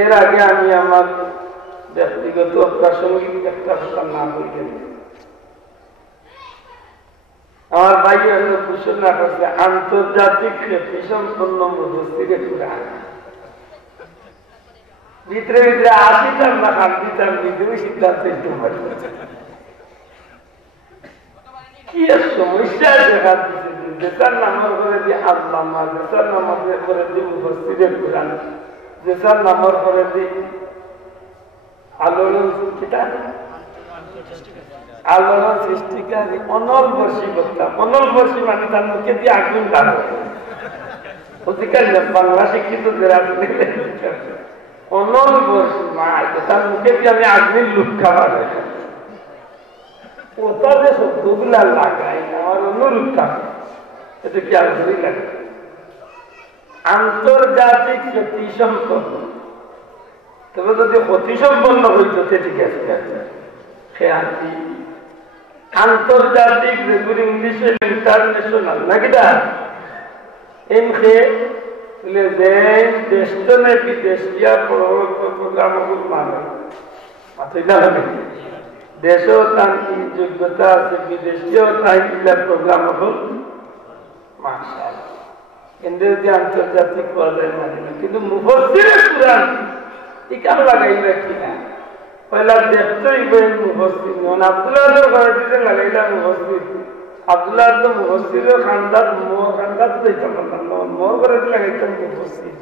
এর আগে আমি আমার ব্যক্তিগত প্রাসঙ্গিক একটা কথা না বলতে, আমার ভাই ঘোষণা করছে আন্তর্জাতিক খ্যাতিসম্পন্ন মুফাসসিরে কুরআন, ভিতরে ভিতরে 80টার না 60টার ভিতরে সিদ্ধান্ত নিতে পারে। কি সমস্যা দেখা দিচ্ছে, যেটার নামের করে দিয়ে আল্লামা, যেটার নামের করে দিয়ে মুফাসসিরে কুরআন, যেটার নামের করে দিয়ে আলোড়ন কিতাব আলোড়ন সৃষ্টিকারী অনল বর্ষী করতাম। অনল বর্ষী মানে তার মুখে দিয়ে আগুন লাগবে। অধিকার বাংলা শিক্ষিত যারা অনল বর্ষী মা তার মুখে দিয়ে আমি আগুন লুট খাবার ওটা যে শব্দগুলা লাগাই আমার অনুরোধ থাকে, এটা কি আগ্রহী লাগে। আন্তর্জাতিক খ্যাতি সম্পন্ন, তবে যদি ক্ষতি সম্পন্ন হইত ঠিক আছে। খ্যাতি আন্তর্জাতিক, যেগুলো ইংলিশে ইন্টারন্যাশনাল নাকি না, দেশ তো না বিদেশ দিয়া প্রোগ্রাম মানে মাথায় না লাগে। দেশেও তার কি যোগ্যতা আছে, বিদেশিও তাই প্রোগ্রাম হল মাশাআল্লাহ। কিন্তু যে আন্তর্জাতিক পর্যায়ে মানে না, কিন্তু মুফাসসিরে কুরআন ইকাল লাগাইবে কিনা পয়লা দেখতেই বই মুফাসসির নন। আব্দুল্লাহর ঘরে দিতে লাগাইলা মুফাসসির, আব্দুল্লাহ তো মুফাসসিরের খানদান খানদান দিতে না, মোর ঘরে লাগাইতাম মুফাসসির।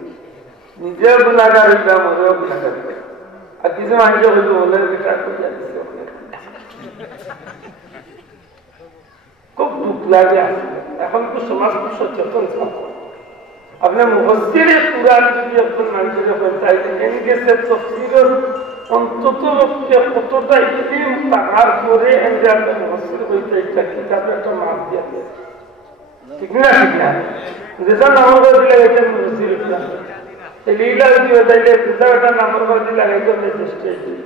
নিজেও গুনাহগার হইবা, মোরেও গুনাহগার হইবা। আর কিছু মানুষ হইব বলে বিচার করিয়া দিছে, খুব দুঃখ লাগে। এখন তো সমাজ খুব সচেতন। আপনার মুফাসসিরে কুরআন যদি একজন মানুষের চাইছেন গেছে তাফসীরের অন্তত কতটা ইলম তার করে আপনার মুফাসসির হইতে একটা কিতাব একটা মাপ দিয়ে দেয়, ঠিক না? ঠিক না? যেটা নাম করে দিলে এটা মুফাসসির কুরআন, এই লীলা যদি হইলে যেটা নাম করে দিলে এটা রেজিস্ট্রেশন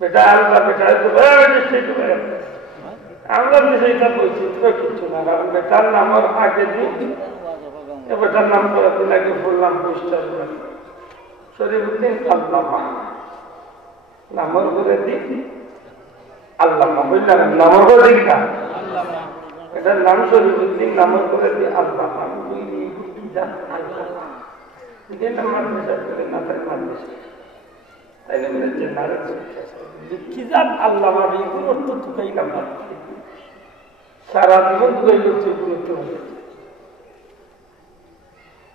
বেটা আল্লাহ বেটা তো রেজিস্ট্রেশন। আমরা বিষয়টা বৈচিত্র্য কিছু না, কারণ বেটার নামের আগে দিন বেটার নাম করে দিন আগে বললাম পুষ্টার শরীফুদ্দিন আল্লামা, নামর করে দিন আল্লামা, বুঝলাম? নামর করে দিন না, এটার নাম শরীফুদ্দিন, নামর করে দিন আল্লামা। বুঝলি মাদ্রাসা করে না তাই মাদ্রাসা তাই লিখি যান আল্লামা, এগুলো অর্থ ঢুকাইলাম না, সারা জীবন ঢুকাই করছে গুরুত্ব।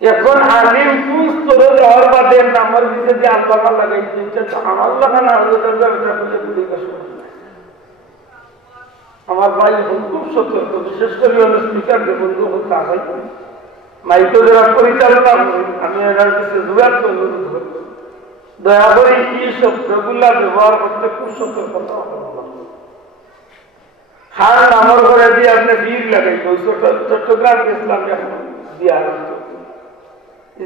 এখন আলিম কোন স্তরে যাওয়ার বাদে নামের ভিতরে যে আল্লামা লাগাইছে, আমার লাগা না আমার ভাই এখন খুব সতর্ক, বিশেষ করে স্পিকার যে বন্ধু হতে আসাই মাইকে যারা পরিচালনা করি, আমি এনার কাছে জোগাড় অনুরোধ করব, দয়া করে এই শব্দগুলা ব্যবহার করতে খুব সতর্কতা অবলম্বন। খান নামর করে দিয়ে আপনি বীর লাগাইব, চট্টগ্রাম গেছিলাম এখন বিয়ার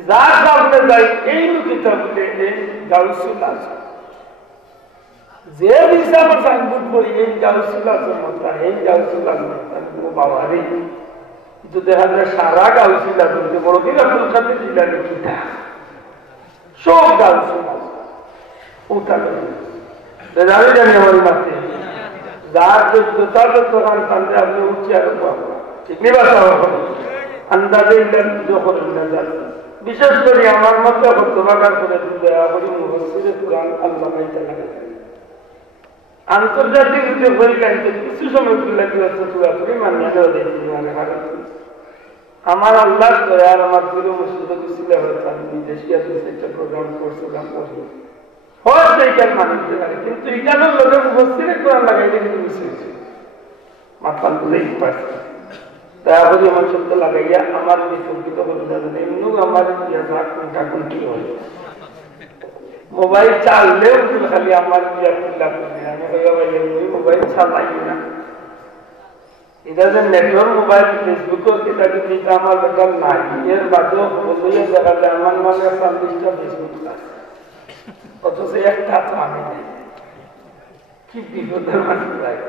যার সামনে যাই এই কিতাব গাউসুল আজম, যে হিসাবে সাইনবোর্ড করি এই গাউসুল আজম মতা, এই গাউসুল আজম বাবা রে, কিন্তু দেখা যায় সারা গাউসুল আজম বড় দিন আব্দুল কাদের জিলানী কিতা সব গাউসুল আজম ওটা জানি জানি আমার মাঠে যার যোগ্যতার দোকান কান্দে আপনি উঠছে আর ঠিক নেই বাসা আন্দাজে পুজো করেন না যান। বিশেষ করে আমার মতো হতবাগার করে দেওয়া করি মুফাসসিরে কুরআন আল্লামা লাগে। আন্তর্জাতিক যে বই গাইতে কিছু সময় লাগে পুরাপুরি মানিয়ে দেওয়া দেখছি মানে আমার আল্লাহ করে আর আমার প্রিয় মসজিদে গেছিল, হয়তো আমি বিদেশিয়া একটা প্রোগ্রাম করছিলাম হয়তো এইখান মানিতে লাগে, কিন্তু এখানে লোকের মুফাসসিরে কুরআন লাগাইলে কিন্তু মিশে মাথা বুঝেই পারছে। দয়া করে আমার শব্দ লাগাইয়া আমার বিতর্কিত করে যাবেন, এমনি আমার এখন কি হয় মোবাইল চাললেও খালি আমার মোবাইল চালাই না, এটা যে নেটওয়ার্ক মোবাইল ফেসবুকের এটা কিন্তু আমার বেটার নাই, এর বাদেও বললেই দেখা যায় আমার মানে 40টা ফেসবুক আছে, অথচ একটা তো আমি কি বিপদের মানুষ লাগে।